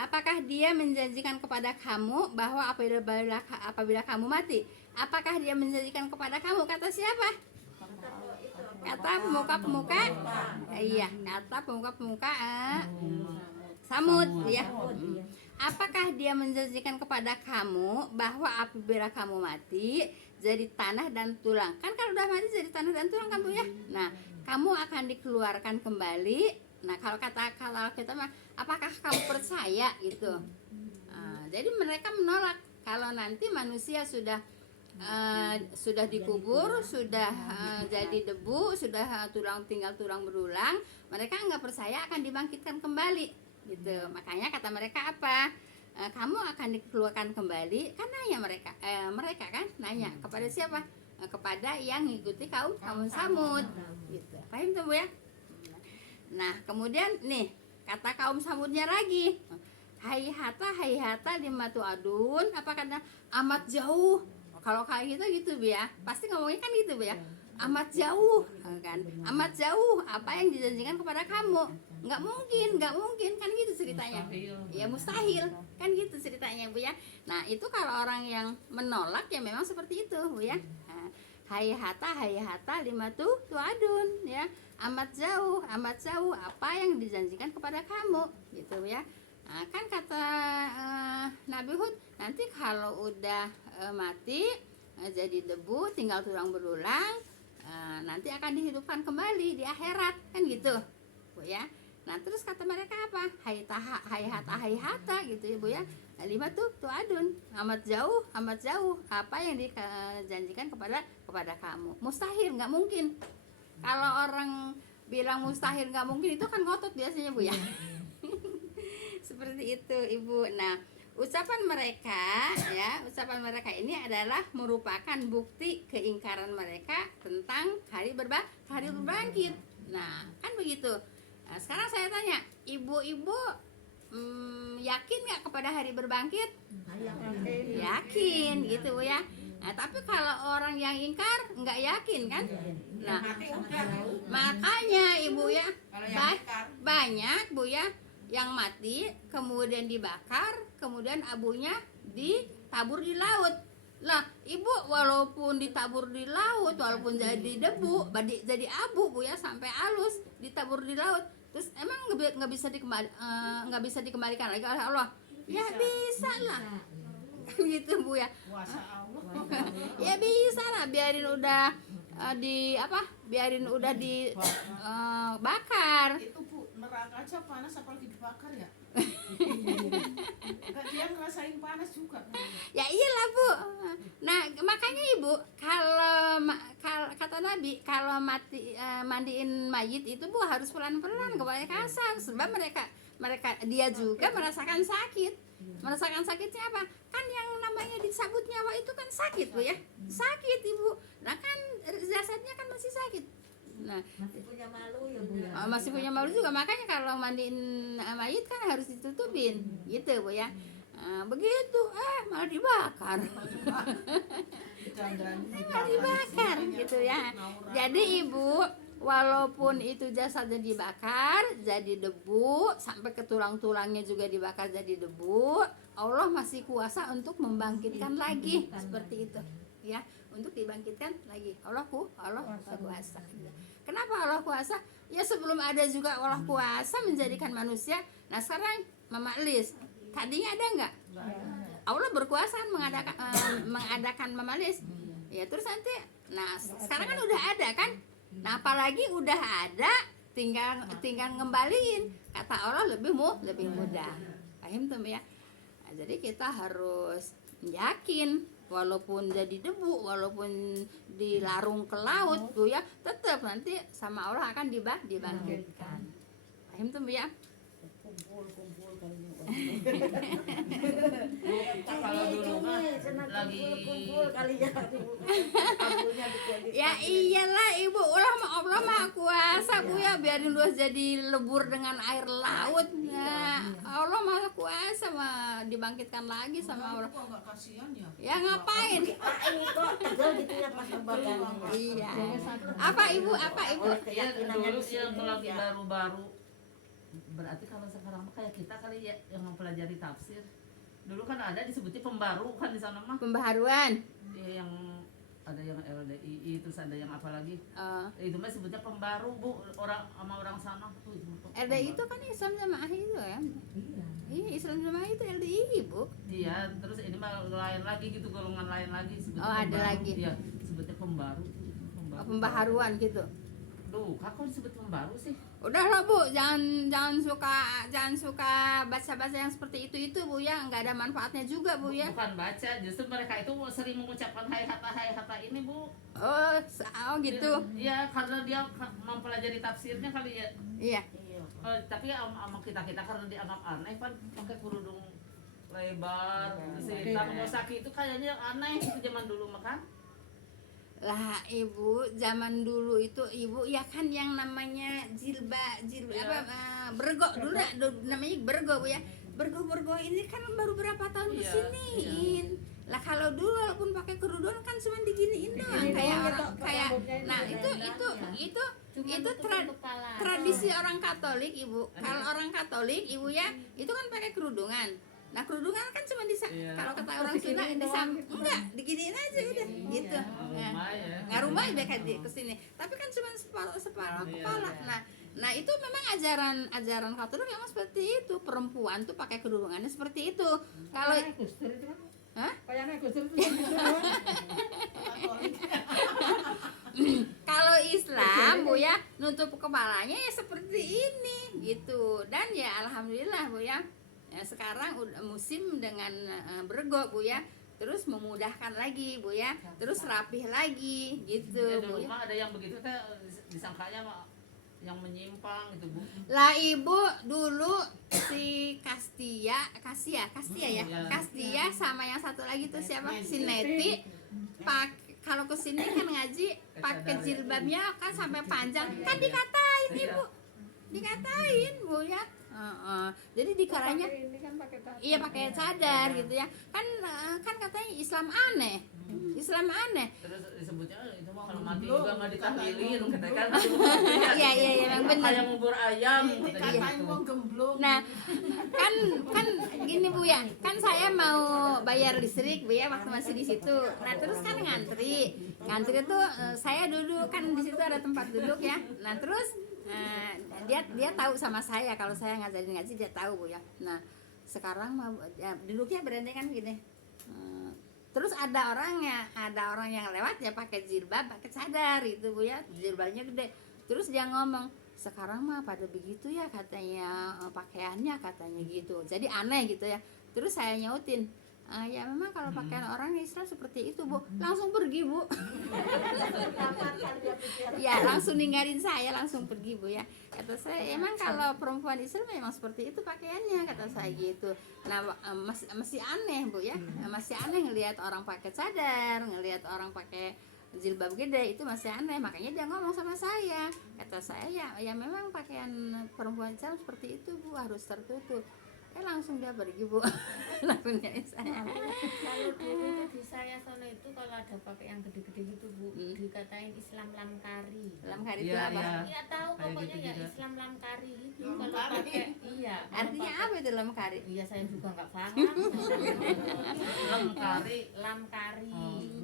Apakah dia menjanjikan kepada kamu bahwa apabila kamu mati, apakah dia menjanjikan kepada kamu? Kata siapa? Kata pemuka-pemuka. Iya, kata pemuka-pemuka Samud ya. Apakah dia menjanjikan kepada kamu bahwa apabila kamu mati jadi tanah dan tulang? Kan kalau udah mati jadi tanah dan tulang kan Bu ya. Nah, kamu akan dikeluarkan kembali. Nah, kalau kita mah apakah kamu percaya gitu? Jadi mereka menolak kalau nanti manusia sudah dikubur, sudah jadi debu, sudah tinggal tulang berulang, mereka nggak percaya akan dibangkitkan kembali gitu. Makanya kata mereka apa? Kamu akan dikeluarkan kembali. Kan nanya mereka kan nanya kepada siapa? Kepada yang mengikuti kaum Samud gitu. Paham tuh Bu ya? Nah kemudian nih kata kaum Samudnya lagi, hayhata lima tu'adun. Apa kata? Amat jauh. Kalau kayak gitu Bu ya, pasti ngomongnya kan gitu Bu ya. Amat jauh kan, amat jauh apa yang dijanjikan kepada kamu. Nggak mungkin kan gitu ceritanya. Ya mustahil kan gitu ceritanya Bu ya. Nah itu kalau orang yang menolak ya memang seperti itu Bu ya. Hayhata lima tu'adun ya. Amat jauh apa yang dijanjikan kepada kamu gitu Bu ya. Nah, kan kata Nabi Hud, nanti kalau udah mati jadi debu tinggal tulang berulang, nanti akan dihidupkan kembali di akhirat kan gitu Bu ya. Nah terus kata mereka apa? Hayhata gitu ya Bu ya. Lima tu'adun, amat jauh apa yang dijanjikan kepada kamu. Mustahil, nggak mungkin. Kalau orang bilang mustahil nggak mungkin itu kan ngotot biasanya Bu ya. Seperti itu Ibu. Nah ucapan mereka ini adalah merupakan bukti keingkaran mereka tentang hari berbangkit. Nah kan begitu. Nah, sekarang saya tanya, ibu-ibu yakin nggak kepada hari berbangkit? Yakin gitu Bu ya. Nah, tapi kalau orang yang ingkar nggak yakin kan? Nah, makanya Ibu ya, banyak Bu ya yang mati kemudian dibakar, kemudian abunya ditabur di laut. Lah, Ibu walaupun ditabur di laut, walaupun jadi debu, jadi abu Bu ya sampai halus, ditabur di laut. Terus emang nggak bisa dikembalikan lagi oleh Allah? Ya bisa lah. gitu Bu ya. Kuasa Allah. Ya bisa lah, biarin udah biarin udah bakar. Itu Bu, neraka aja panas apalagi dibakar ya. Dia ngerasain panas juga. Ya iyalah Bu. Nah makanya Ibu, kalau kata Nabi, kalau mandiin mayit itu Bu harus pelan-pelan, gak boleh kasar, sebab dia juga merasakan sakit. Merasakan sakitnya apa? Kan yang namanya dicabut nyawa itu kan sakit Bu ya. Sakit Ibu. Nah kan jasadnya kan masih sakit. Nah, Masih punya malu ya Bu ya. masih punya malu juga, makanya kalau mandiin mayit kan harus ditutupin gitu Bu ya. Begitu malah dibakar. Malah dibakar gitu ya. Jadi Ibu, walaupun itu jasadnya dibakar jadi debu, sampai ke tulang-tulangnya juga dibakar jadi debu, Allah masih kuasa untuk membangkitkan lagi seperti itu ya, untuk dibangkitkan lagi. Allah kuasa. Kenapa Allah kuasa? Ya sebelum ada juga Allah kuasa menjadikan manusia. Nah sekarang Mama Lis, tadinya ada nggak? Allah berkuasa mengadakan Mama Lis. Ya terus nanti, nah sekarang kan udah ada kan? Nah apalagi udah ada, tinggal ngembaliin. Kata Allah lebih mudah. Paham tuh ya? Nah, jadi kita harus yakin, walaupun jadi debu, walaupun dilarung ke laut Bu ya, tetap nanti sama Allah akan dibangkitkan. Paham tuh Bu ya? Kumpul kalinya. Kalau dulu mah lagi kumpul kalinya. Ya iyalah Ibu, Allah mah kuasa Bu ya, biarin lu jadi lebur dengan air laut. Nah, Allah maha kuasa mah dibangkitkan lagi sama Allah. kok enggak kasihan ya? Ya ngapain? Ini kok tegal gitu ya pas ngebakarnya. Iya. Apa Ibu? Ya dulu yang lagi baru-baru. Berarti kalau sekarang mah kayak kita kali ya yang mempelajari tafsir. Dulu kan ada disebutnya pembaru kan di sana mah. Pembaharuan. Yang ada yang LDII, terus ada yang apa lagi? Itu mah sebutnya pembaru Bu, orang sana tuh itu. LDI itu kan Islam Jamaah itu ya. Iya, Islam Jamaah itu LDI Bu. Iya, terus ini mah lain lagi gitu, golongan lain lagi sebutnya. Oh, ada pembaru. lagi. Iya, sebutnya pembaru. Pembaharuan gitu. Duh, kok disebut pembaru sih? Udahlah Bu, jangan suka baca-baca yang seperti itu Bu ya, nggak ada manfaatnya juga Bu ya. Bukan baca, justru mereka itu sering mengucapkan hai hata ini Bu. Oh gitu. Iya, karena dia mempelajari tafsirnya kali ya. Iya. Tapi sama kita karena dianggap aneh kan pakai kerudung lebar, si Mosaki itu kayaknya aneh itu zaman dulu mah kan. Lah Ibu, zaman dulu itu Ibu ya kan yang namanya jilbab bergo dulu namanya bergo Bu ya. Bergo ini kan baru berapa tahun kesiniin. Lah kalau dulu walaupun pakai kerudung kan cuma diginiin doang kayak nah itu tradisi orang Katolik Ibu. Kalau orang Katolik Ibu ya, itu kan pakai kerudungan. Nah kerudungan kan cuma kalau kata orang Sunda enggak diginiin aja udah gitu. Ngarumah udah kayak kesini. Tapi kan cuma separuh kepala. Nah itu memang ajaran Katolik memang seperti itu. Perempuan tuh pakai kerudungannya seperti itu. Kalau kalau Islam Bu ya, nutup kepalanya ya seperti ini gitu. Dan ya alhamdulillah Bu ya. Ya sekarang udah musim dengan bergo Bu ya, terus memudahkan lagi Bu ya, terus rapih lagi gitu Ya, Bu dulu ya. mah ada yang begitu teh disangkanya yang menyimpang gitu Bu. Lah Ibu dulu si Kastia ya, Kastia sama yang satu lagi tuh siapa? Si Neti. Kalau kesini kan ngaji pakai jilbabnya kan sampai panjang, kan dikatain Ibu, dikatain Bu ya. Jadi dikaranya iya pakai cadar gitu ya kan katanya Islam aneh. Terus disebutnya itu mah kalau mati juga nggak ditahlilin katanya kan. Iya memang benar. Kayak ngubur ayam Dikatain wong gemblong. Nah kan gini Bu ya, kan saya mau bayar listrik Bu ya waktu masih di situ. Nah terus kan ngantri tuh saya duduk kan di situ ada tempat duduk ya. Nah terus dia tahu sama saya kalau saya ngajarin ngaji, dia tahu Bu ya. Nah sekarang mah ya, duduknya berendengan gini Terus ada orang yang lewat ya pakai jilbab, pakai cadar itu Bu ya, jilbabnya gede. Terus dia ngomong, sekarang mah pada begitu ya katanya pakaiannya katanya gitu. Jadi aneh gitu ya. Terus saya nyautin, ya memang kalau pakaian orang Islam seperti itu Bu. Langsung pergi Bu. Ya langsung ninggalin saya, langsung pergi Bu ya. Kata saya emang kalau perempuan Islam memang seperti itu pakaiannya, kata saya gitu. Nah masih aneh Bu ya, masih aneh ngelihat orang pakai cadar, ngelihat orang pakai jilbab gede, itu masih aneh. Makanya dia ngomong sama saya, kata saya ya memang pakaian perempuan Islam seperti itu Bu, harus tertutup. Langsung dia pergi Bu. Langsung nyari saya. Kalau dulu itu di saya sono itu kalau ada pakai yang gede-gede gitu Bu, dikatain Islam lamkari. Lamkari itu Iya, apa? iya. Iya tahu Kayak pokoknya gitu ya juga. Islam lamkari itu kalau Lamkari. pakai iya. kalau Artinya pakai- apa itu lamkari? Iya saya juga nggak paham. Lamkari. Lamkari.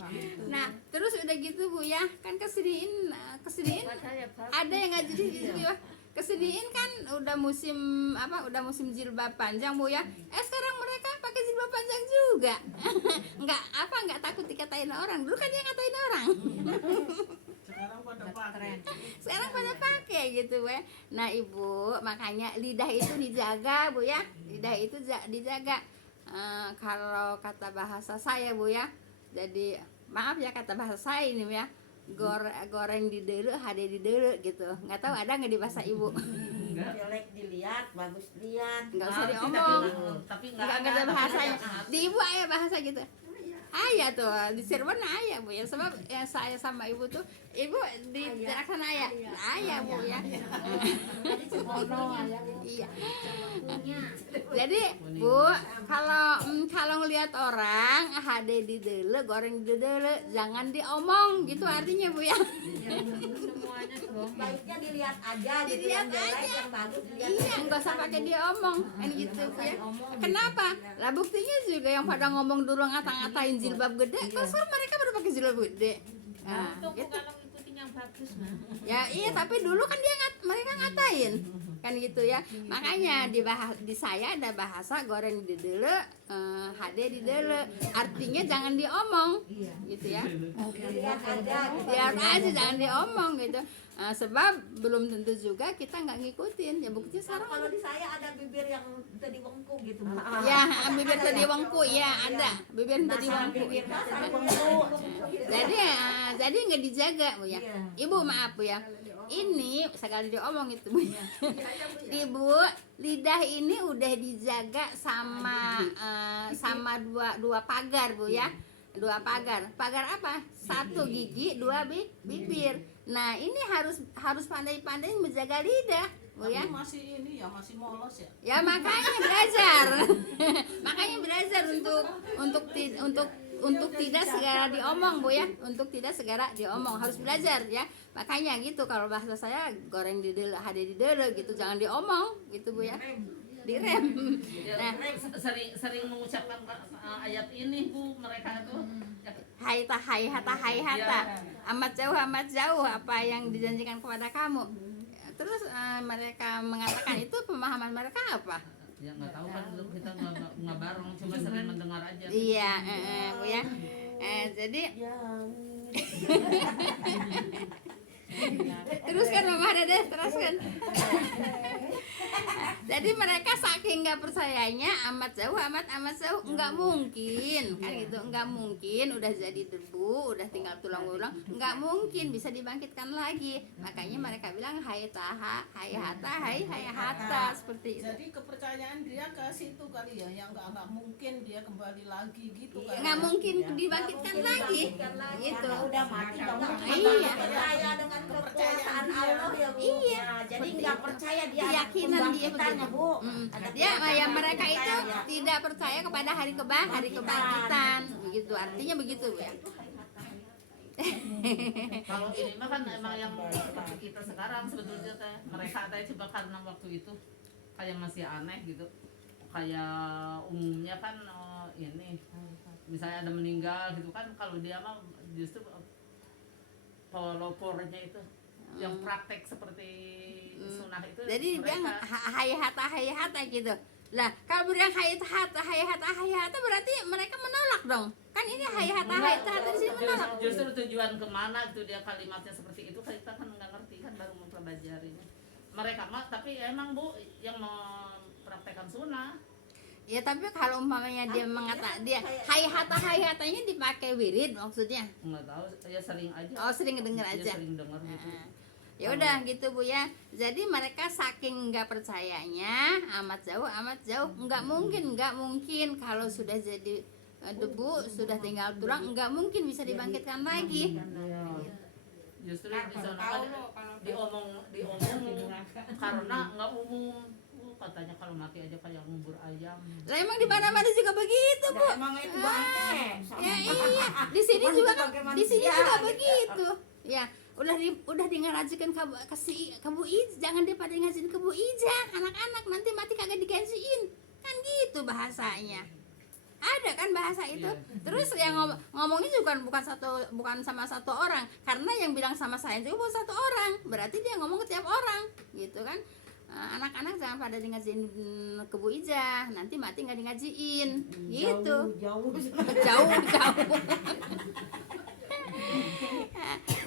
Gitu. Nah terus udah gitu Bu ya, kan kesedihin Padahal ya bagus. ada yang nggak jadi gitu ya. Kesedihin kan udah musim jilbab panjang Bu ya. Sekarang mereka pakai jilbab panjang juga. nggak takut dikatain orang. Dulu kan dia ngatain orang. Sekarang pada pakai gitu Bu ya. Nah Ibu, makanya lidah itu dijaga Bu ya. Lidah itu dijaga. Kalau kata bahasa saya Bu ya. Jadi maaf ya kata bahasa saya ini ya. Goreng di dulu, hade di dulu gitu. Nggak tahu ada nggak di bahasa Ibu? Jelek dilihat, bagus dilihat. Nggak usah Tapi diomong. tapi Nggak nggak ada bahasanya. tapi Di Ibu ayah bahasa gitu. Ayah tuh di Cirebon ayah Bu ya. Sebab yang saya sama Ibu tuh, Ibu di Laksana ayah. Ayah Bu ya. Iya. Jadi Bu, kalau ngelihat orang hade di dele, goreng di dele, jangan diomong gitu artinya Bu ya. Semuanya dong. Baiknya dilihat aja gitu, Dilihat yang jelek aja. yang bagus dilihat Iya, nggak usah pakai diomong kan gitu Bu ya. Kenapa? Lah buktinya juga yang pada ngomong dulu ngata-ngatain jilbab gede, kok sekarang mereka baru pakai jilbab gede. Nah, Untung Bu gitu. kalau ngikutin yang bagus mah. Ya iya, tapi dulu kan mereka ngatain kan gitu ya. Makanya di saya ada bahasa goreng di dele, hade di dele. Artinya jangan diomong gitu ya. dilihat aja gitu. Biar aja jangan diomong gitu. Sebab belum tentu juga kita nggak ngikutin. Ya buktinya Nah, sekarang kalau di saya ada bibir yang tadi bengkuk gitu Bu. ya bibir tadi wengku ya ada bibir tadi wengku. Jadi nggak dijaga Bu ya. Iya. Ibu maaf Bu ya. Ini sekali diomong itu Bu ya. Ibu, lidah ini udah dijaga sama dua pagar Bu ya. Dua pagar. Pagar apa? Satu gigi, dua bibir. Nah, ini harus pandai-pandai menjaga lidah Bu ya. masih ini ya masih molos ya. Ya makanya belajar. Makanya belajar untuk tidak segera diomong Bu ya. Untuk tidak segera diomong, harus belajar ya. Makanya gitu kalau bahasa saya goreng di dele, hade di dele gitu, jangan diomong gitu Bu ya. Direm. Nah, Sering mengucapkan ayat ini Bu, mereka tuh hai hata. Amat jauh apa yang dijanjikan kepada kamu. Terus mereka mengatakan itu pemahaman mereka apa? ya nggak tahu kan dulu kita nggak bareng, cuma sering mendengar aja. Iya, Bu ya. Jadi terus kan Mama Dede terus kan. Jadi mereka saking nggak percayanya amat jauh nggak mungkin kan gitu, nggak mungkin udah jadi debu udah tinggal tulang belulang nggak mungkin bisa dibangkitkan lagi. Makanya mereka bilang hai hata seperti itu. Jadi kepercayaan dia ke situ kali ya, yang nggak mungkin dia kembali lagi gitu kan? Nggak mungkin dibangkitkan lagi gitu. Udah mati nggak mungkin. Iya. Percaya dengan kekuasaan Allah ya Bu. Iya. Nah, jadi nggak percaya dia ada Keyakinan dia pembangkitannya, begitu. Bu. Dia Ada keyakinan yang mereka itu percaya. tidak percaya kepada hari kebangkitan begitu, artinya begitu Bu ya. Kalau ini mah kan emang yang seperti kita sekarang sebetulnya teh, mereka teh coba karena waktu itu kayak masih aneh gitu, kayak umumnya kan ini misalnya ada meninggal gitu kan, kalau dia mah justru polopornya itu yang praktek seperti sunah itu Jadi dia mereka hai hata gitu. Lah, kalau bilang hayata berarti mereka menolak dong. Kan ini hayata di sini menolak. Justru tujuan kemana gitu dia kalimatnya seperti itu kita kan nggak ngerti kan baru mempelajarinya. Mereka mah tapi emang Bu yang mempraktekkan sunnah. Ya tapi kalau umpamanya dia mengatakan dia hayatanya dipakai wirid maksudnya. Nggak tahu ya sering aja. Oh, sering dengar Ya, aja. sering dengar gitu. Ya udah gitu Bu ya. Jadi mereka saking nggak percayanya amat jauh nggak mungkin kalau sudah jadi debu sudah tinggal tulang nggak mungkin bisa dibangkitkan lagi. Justru di sana kan diomong karena nggak umum. Katanya kalau mati aja kayak ngubur ayam. Lah emang di mana-mana juga begitu Bu. Emang itu bangke. Ya iya, di sini juga Bagaimana di sini manusia, juga gitu. begitu. Ya, udah ngarajikan ke Bu Ija, jangan dia pada ngajin ke Bu Ija, anak-anak nanti mati kagak digajiin. Kan gitu bahasanya. Ada kan bahasa itu. Terus yang ngomongnya juga bukan sama satu orang, karena yang bilang sama saya juga bukan satu orang. Berarti dia ngomong ke tiap orang, gitu kan. Anak-anak jangan pada ngajiin ke Bu Ija, nanti mati nggak ngajiin, gitu. Jauh.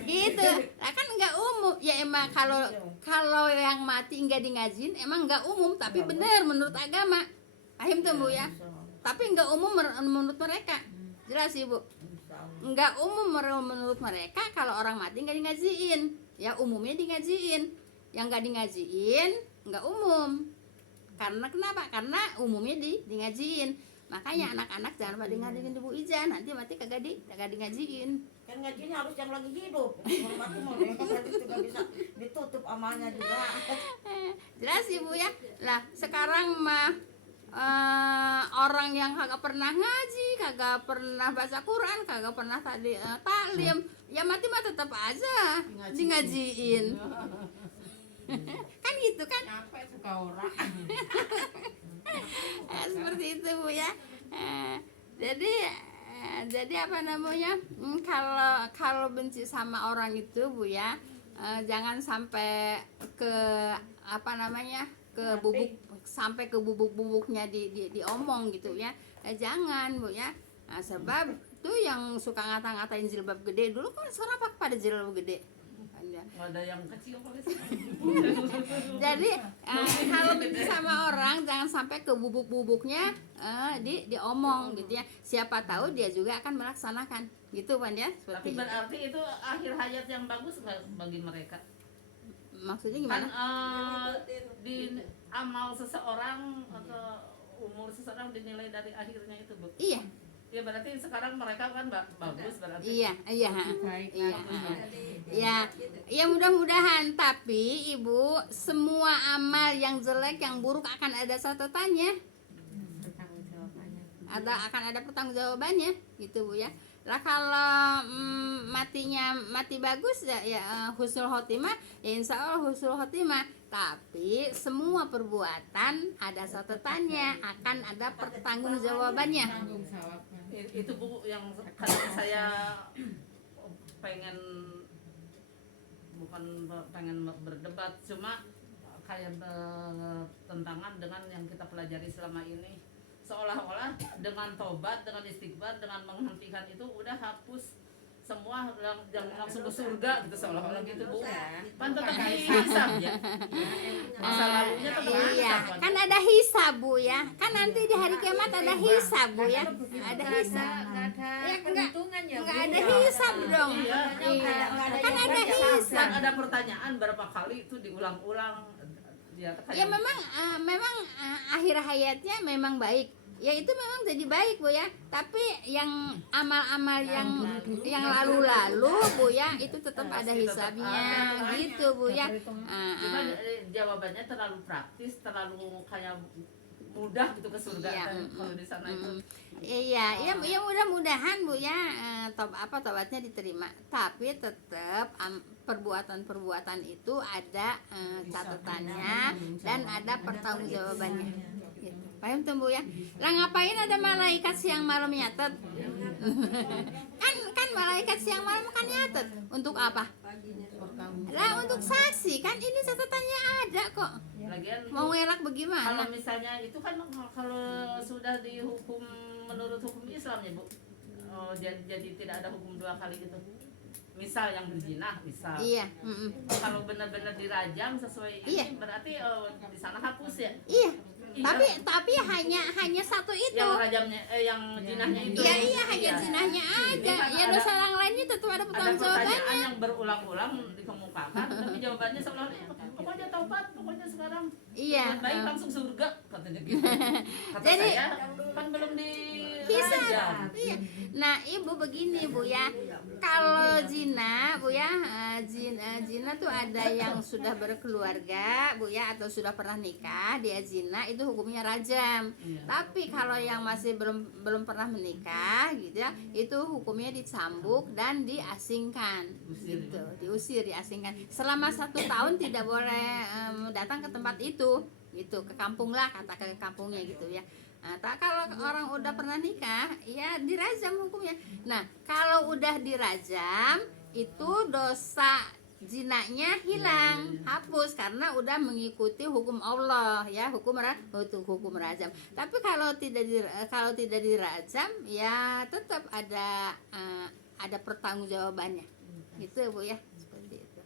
Gitu. Lah kan nggak umum. Ya emang kalau yang mati nggak ngajiin emang nggak umum, tapi benar menurut agama. Paham tuh Bu ya? Tapi nggak umum menurut mereka. Jelas Ibu? Nggak umum menurut mereka kalau orang mati nggak ngajiin. Ya umumnya ngajiin. Yang nggak ngajiin nggak umum. Karena kenapa? Karena umumnya ngajiin. Makanya anak-anak jangan pada ngadiin Bu Ija, nanti mati kagak ngajiin. Kan ngajinya harus yang lagi hidup. Kalau mati mau nanti juga bisa ditutup amalnya juga. Jelas Ibu ya. Lah sekarang mah orang yang kagak pernah ngaji, kagak pernah baca Quran, kagak pernah taklim, ya mati mah tetap aja ngajiin. Kan gitu kan? Capek suka orang. Seperti itu Bu ya. Jadi apa namanya? Kalau benci sama orang itu Bu ya, jangan sampai ke apa namanya? Ke bubuk-bubuknya diomong gitu ya. Jangan Bu ya. Nah, sebab tuh yang suka ngata-ngatain jilbab gede dulu kan sekarang pada jilbab gede. Nggak ada yang kecil kali. Jadi kalau benci sama orang jangan sampai ke bubuk-bubuknya diomong gitu ya. Siapa tahu dia juga akan melaksanakan gitu kan ya. Tapi berarti itu akhir hayat yang bagus nggak bagi mereka? Maksudnya Kan gimana? di amal seseorang atau umur seseorang dinilai dari akhirnya itu Bu. Iya. Ya berarti sekarang mereka kan bagus berarti. Iya. Ya mudah-mudahan. Tapi Ibu, semua amal yang jelek, yang buruk akan ada catatannya. Akan ada pertanggungjawabannya, gitu Bu ya. Lah kalau mati bagus ya husnul khotimah, ya insya Allah husnul khotimah. Tapi semua perbuatan ada catatannya, akan ada pertanggungjawabannya. Itu Bu yang kadang saya bukan pengen berdebat, cuma kayak bertentangan dengan yang kita pelajari selama ini. Seolah-olah dengan tobat, dengan istighfar, dengan menghentikan itu udah hapus semua yang langsung ke surga gitu, seolah-olah gitu Bu. Kan tetap dihisab ya. Masa lalunya tetap Iya, dihisab. kan ada hisab Bu ya. Kan nanti di hari kiamat ada hisab Bu ya. Ada hisab. Ya enggak ada hisab dong. Iya. Kan ada hisab. Dan ada pertanyaan berapa kali itu diulang-ulang. Ya memang akhir hayatnya memang baik. Ya itu memang jadi baik Bu ya. Tapi yang amal-amal yang lalu-lalu Bu ya, itu tetap ada hisabnya gitu Bu ya. Cuma jawabannya terlalu praktis, terlalu kayak mudah gitu ke surga kan, kalau di sana itu. Iya, mudah-mudahan Bu ya tobatnya diterima. Tapi tetap perbuatan-perbuatan itu ada catatannya dan ada pertanggungjawabannya. Gitu. Paham tuh Bu ya? Lah ngapain ada malaikat siang malam nyatet? kan malaikat siang malam kan nyatet. Untuk apa? Lah untuk saksi kan, ini catatannya ada kok. Lagian Mau ngelak kalau bagaimana? misalnya itu kan kalau sudah dihukum menurut hukum Islam ya Bu, jadi tidak ada hukum 2 kali gitu. Misal yang berzina, misal. Iya. Kalau benar-benar dirajam sesuai Iya. ini berarti di sana hapus ya. Iya. Iya. Tapi hanya satu itu. Yang rajamnya yang jinahnya itu. Iya, hanya zinahnya aja. Ini kan Ya dosa orang lainnya tetap ada ada pertanggung pertanyaan jawabannya. yang berulang-ulang dikemukakan, tapi jawabannya seolah-olah pokoknya taubat, pokoknya sekarang Iya. buat baik langsung surga katanya gitu. Kata Jadi- saya kan belum Hisab. dirajam. Iya. Nah, Ibu begini Bu ya. Kalau zina Bu ya, zina tuh ada yang sudah berkeluarga Bu ya, atau sudah pernah nikah, dia zina itu hukumnya rajam. Iya. Tapi kalau yang masih belum pernah menikah gitu ya, itu hukumnya dicambuk dan diasingkan. Usir. Gitu, diusir, diasingkan. Selama 1 tahun tidak boleh datang ke tempat itu. Gitu, ke kampung lah, kata ke kampungnya gitu ya. Nah, kalau orang udah pernah nikah, ya dirajam hukumnya. Nah, kalau udah dirajam, itu dosa zinanya hilang, hapus karena udah mengikuti hukum Allah ya, hukum rajam. Tapi kalau tidak dirajam, ya tetap ada pertanggungjawabannya. Gitu Bu ya, seperti itu.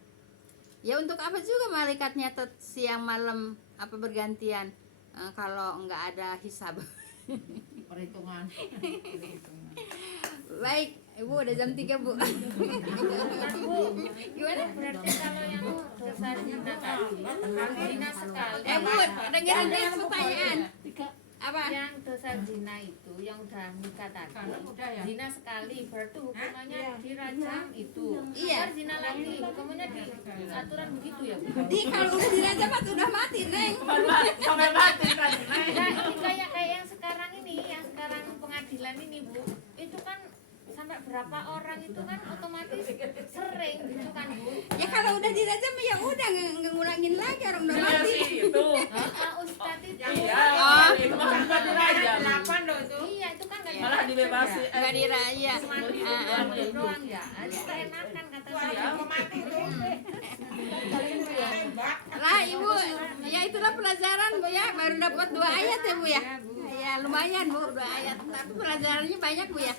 Ya untuk apa juga malaikatnya siang malam apa bergantian kalau nggak ada hisab. Perhitungan. Baik, Ibu udah jam 3 Bu. Gimana? Berarti kalau yang dosa zina tadi, zina sekali. Bu, dengerin pertanyaan. Apa? Yang dosa zina itu, yang udah nikah tadi, zina sekali, berarti hukumannya dirajam itu. Iya. Ntar zina lagi, hukumannya di aturan begitu ya Bu? Kalau udah dirajam udah mati, Neng. Sampai mati kan. Nah, ini kayak yang sekarang ini, yang sekarang pengadilan ini Bu, itu kan sampai berapa orang itu kan otomatis sering gitu kan Bu. Ya kalau udah dirajam ya udah nggak ngulangin lagi, orang udah Iya mati. sih itu. Ustadz itu Iya, itu mah kan dirajam. iya itu kan nggak Malah dibebasi. Nggak diraya. cuma doang ya. Itu keenakan kata saya. Lah Ibu, ya itulah pelajaran Bu ya, baru dapat 2 ayat ya Bu ya. Ya lumayan Bu, 2 ayat. Tapi pelajarannya banyak Bu ya.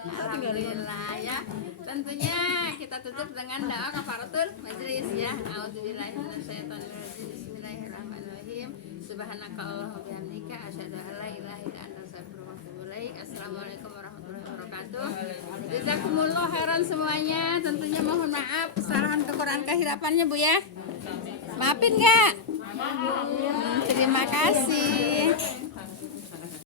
Alhamdulillah ya. Tentunya kita tutup dengan doa kafaratul majlis ya. Auzubillahi minasyaitonirrajim. Bismillahirrahmanirrahim. Subhanaka Allahumma bihamdika asyhadu an la ilaha illa anta astaghfiruka wa atubu ilaik. Assalamualaikum warahmatullahi wabarakatuh. Jazakumullah khairan semuanya. Tentunya mohon maaf kesalahan kekurangan kehirapannya Bu ya. Maafin nggak? Terima kasih.